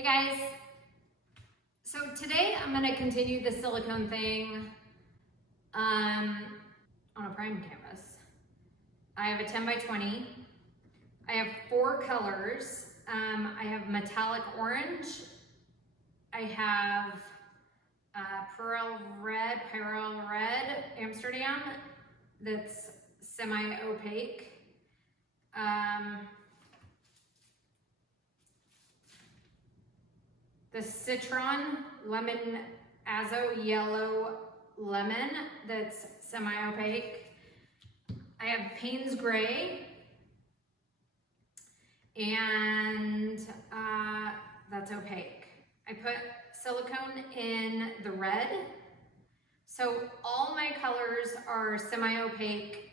Hey guys, so today I'm going to continue the silicone thing on a prime canvas. I have a 10 by 20. I have 4 colors. I have metallic orange. I have Pearl Red Amsterdam that's semi-opaque. The Citron Lemon Azo Yellow Lemon that's semi-opaque. I have Payne's Gray, and that's opaque. I put silicone in the red. So all my colors are semi-opaque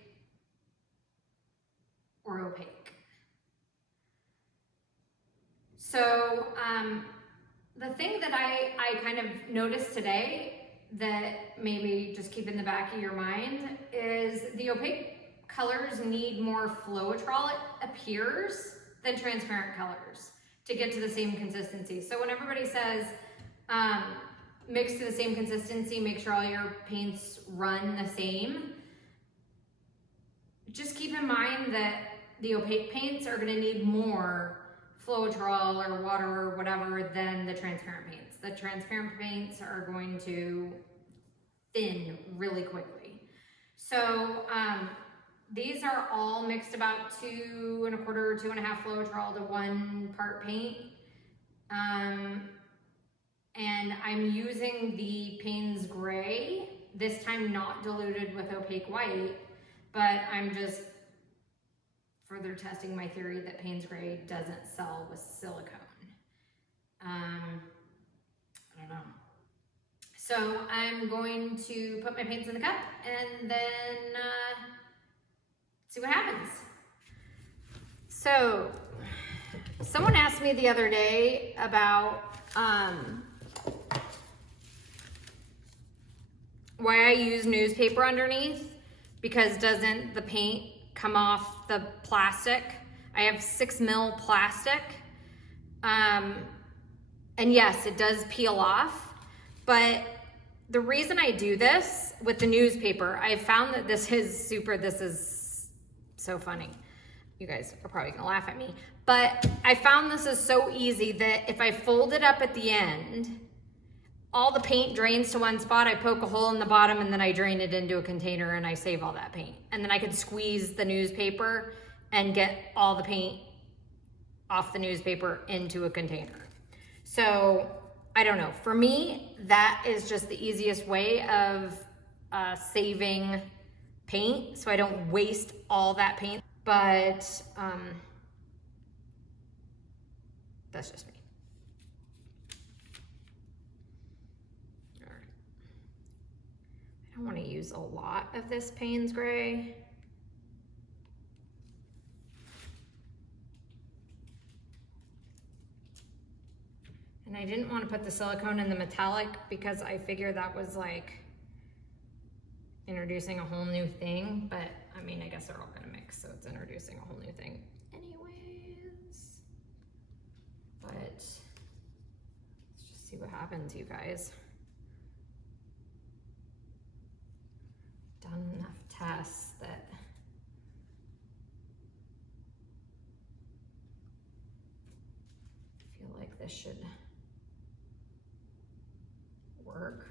or opaque. So the thing that I kind of noticed today that maybe just keep in the back of your mind is the opaque colors need more floetrol, it appears, than transparent colors to get to the same consistency. So when everybody says mix to the same consistency, make sure all your paints run the same, just keep in mind that the opaque paints are going to need more floetrol or water or whatever than the transparent paints. The transparent paints are going to thin really quickly. So these are all mixed about 2 1/4, 2.5 floetrol to 1 part paint. And I'm using the Payne's Gray, this time not diluted with opaque white, but I'm just further testing my theory that Payne's Gray doesn't sell with silicone. I don't know. So I'm going to put my paints in the cup and then see what happens. So someone asked me the other day about why I use newspaper underneath, because doesn't the paint come off the plastic? I have 6mm plastic. And yes, it does peel off, but the reason I do this with the newspaper, I found that this is so funny. You guys are probably gonna laugh at me, but I found this is so easy that if I fold it up at the end, all the paint drains to one spot, I poke a hole in the bottom and then I drain it into a container and I save all that paint. And then I could squeeze the newspaper and get all the paint off the newspaper into a container. So I don't know, for me, that is just the easiest way of saving paint so I don't waste all that paint. But that's just me. All right. I don't want to use a lot of this Payne's Gray. And I didn't want to put the silicone in the metallic because I figured that was like introducing a whole new thing, but I mean, I guess they're all gonna mix, so it's introducing a whole new thing anyways. But let's just see what happens, you guys. Done enough tests that I feel like this should work.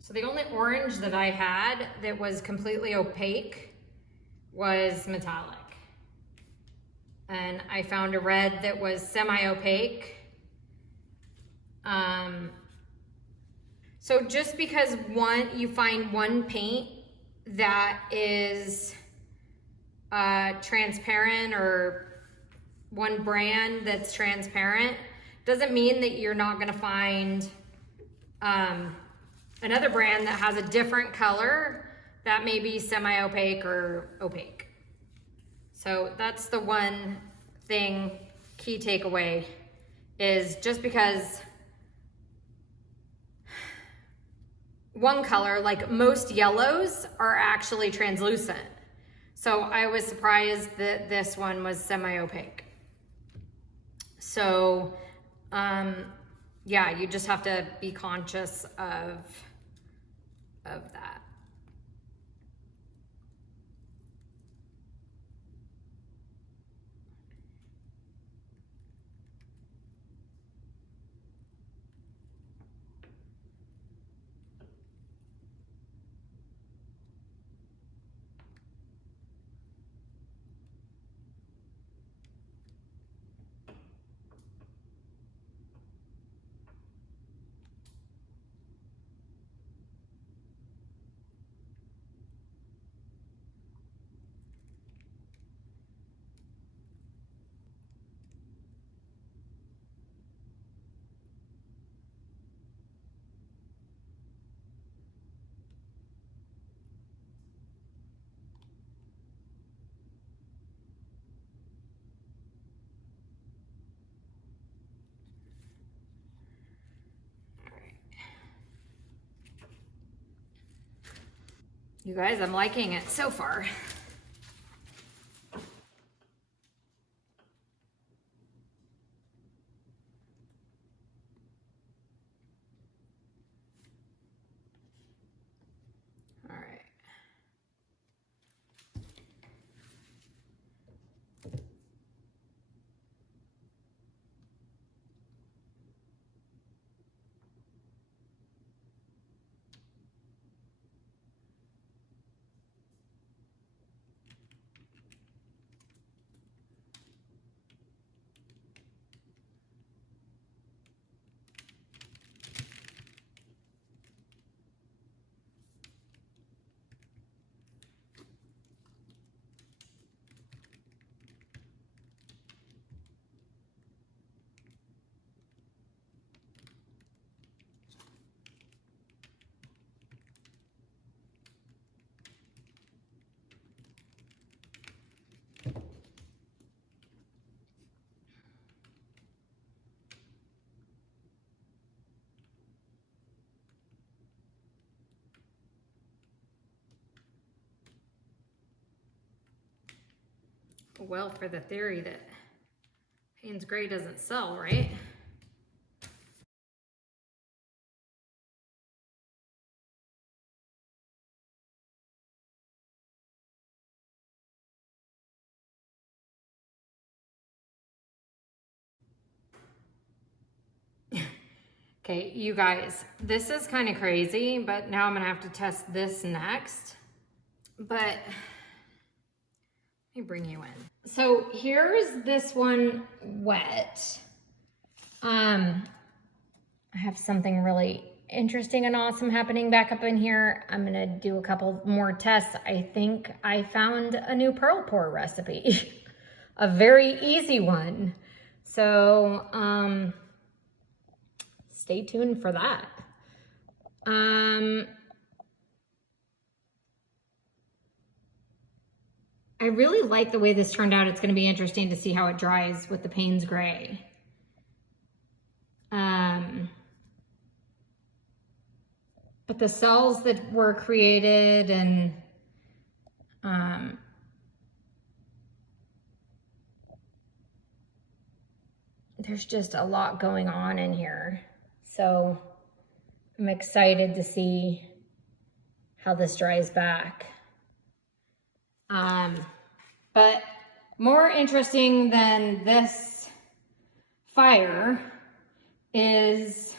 So the only orange that I had that was completely opaque was metallic. And I found a red that was semi-opaque. So just because you find one paint that is transparent, or one brand that's transparent, doesn't mean that you're not gonna find another brand that has a different color that may be semi-opaque or opaque. So that's the one thing key takeaway is just because one color, like most yellows, are actually translucent. So I was surprised that this one was semi-opaque. So, yeah, you just have to be conscious of that. You guys, I'm liking it so far. All right. Well, for the theory that Payne's Gray doesn't sell, right? Okay, you guys, this is kind of crazy, but now I'm gonna have to test this next. But let me bring you in. So here's this one wet. I have something really interesting and awesome happening back up in here. I'm gonna do a couple more tests. I think I found a new pearl pour recipe, a very easy one. So, stay tuned for that. I really like the way this turned out. It's going to be interesting to see how it dries with the Payne's Gray. But the cells that were created and there's just a lot going on in here. So I'm excited to see how this dries back. But more interesting than this fire is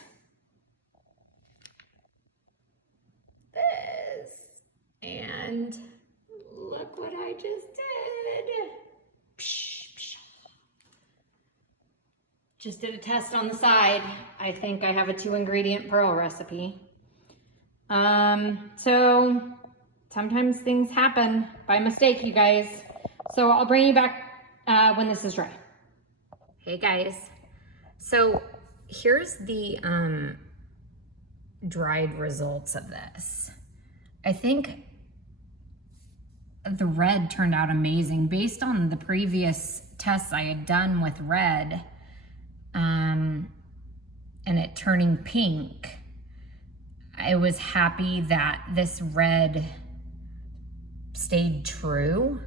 this. And look what I just did. Just did a test on the side. I think I have a 2-ingredient pearl recipe. So sometimes things happen by mistake, you guys. So I'll bring you back when this is dry. Hey guys. So here's the dried results of this. I think the red turned out amazing. Based on the previous tests I had done with red, and it turning pink, I was happy that this red stayed true.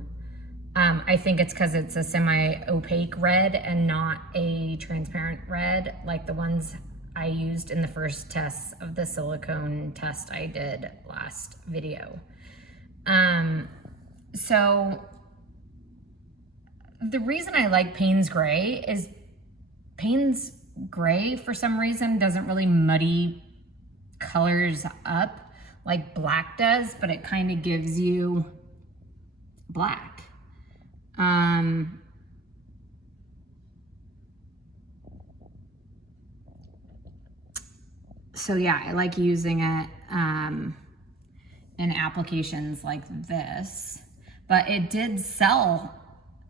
I think it's because it's a semi-opaque red and not a transparent red like the ones I used in the first tests of the silicone test I did last video. So the reason I like Payne's Gray is Payne's Gray, for some reason, doesn't really muddy colors up like black does, but it kind of gives you black. So yeah, I like using it in applications like this, but it did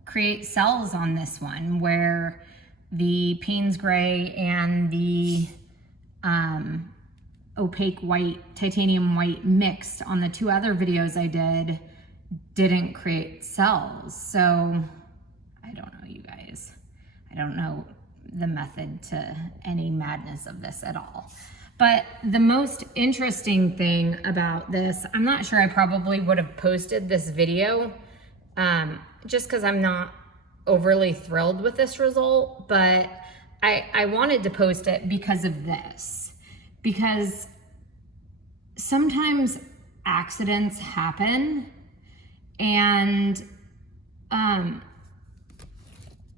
create cells on this one where the Payne's Gray and the opaque white, titanium white mixed on the two other videos I didn't create cells. So I don't know, you guys. I don't know the method to any madness of this at all. But the most interesting thing about this, I'm not sure I probably would have posted this video just because I'm not overly thrilled with this result, but I wanted to post it because of this. Because sometimes accidents happen, and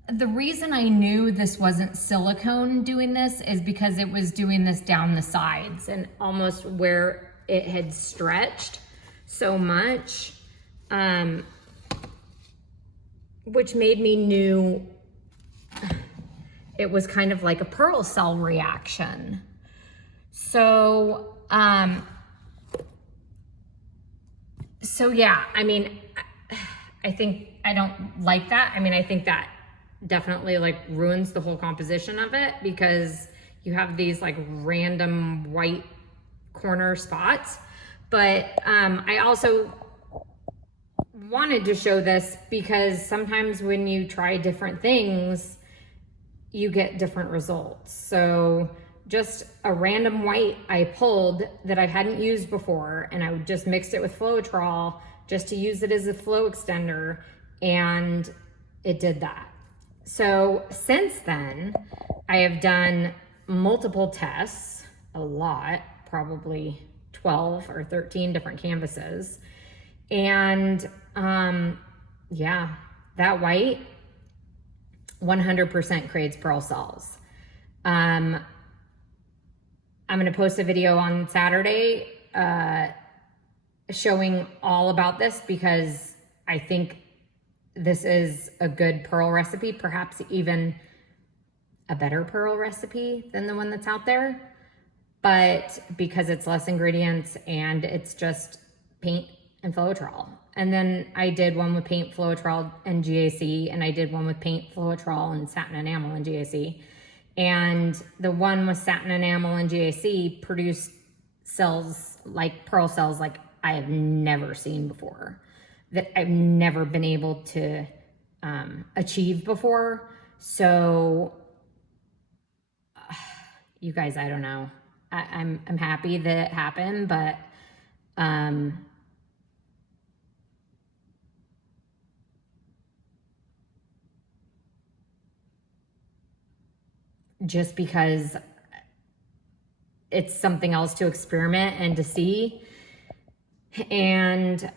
the reason I knew this wasn't silicone doing this is because it was doing this down the sides and almost where it had stretched so much, which made me knew it was kind of like a pearl cell reaction. So, yeah, I mean, I think I don't like that. I mean, I think that definitely like ruins the whole composition of it because you have these like random white corner spots. But I also wanted to show this because sometimes when you try different things, you get different results. So just a random white I pulled that I hadn't used before, and I just mixed it with Floetrol just to use it as a flow extender, and it did that. So since then, I have done multiple tests, a lot, probably 12 or 13 different canvases. And yeah, that white 100% creates pearl cells. I'm gonna post a video on Saturday showing all about this because I think this is a good pearl recipe, perhaps even a better pearl recipe than the one that's out there. But because it's less ingredients and it's just paint and Floetrol. And then I did one with paint, Floetrol, and GAC, and I did one with paint, Floetrol, and satin enamel and GAC. And the one with satin enamel and GAC produced cells, like pearl cells, like I have never seen before, that I've never been able to achieve before. So you guys, I don't know. I'm happy that it happened, but just because it's something else to experiment and to see. And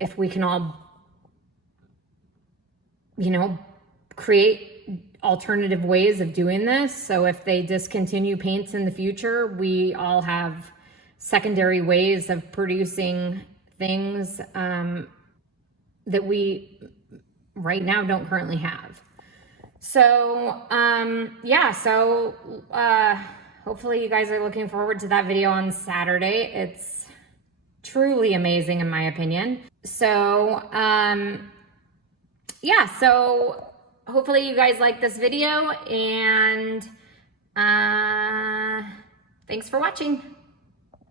if we can all, you know, create alternative ways of doing this. So if they discontinue paints in the future, we all have secondary ways of producing things that we right now don't currently have. So yeah, so hopefully you guys are looking forward to that video on Saturday. It's truly amazing in my opinion. So yeah, so hopefully you guys like this video, and thanks for watching.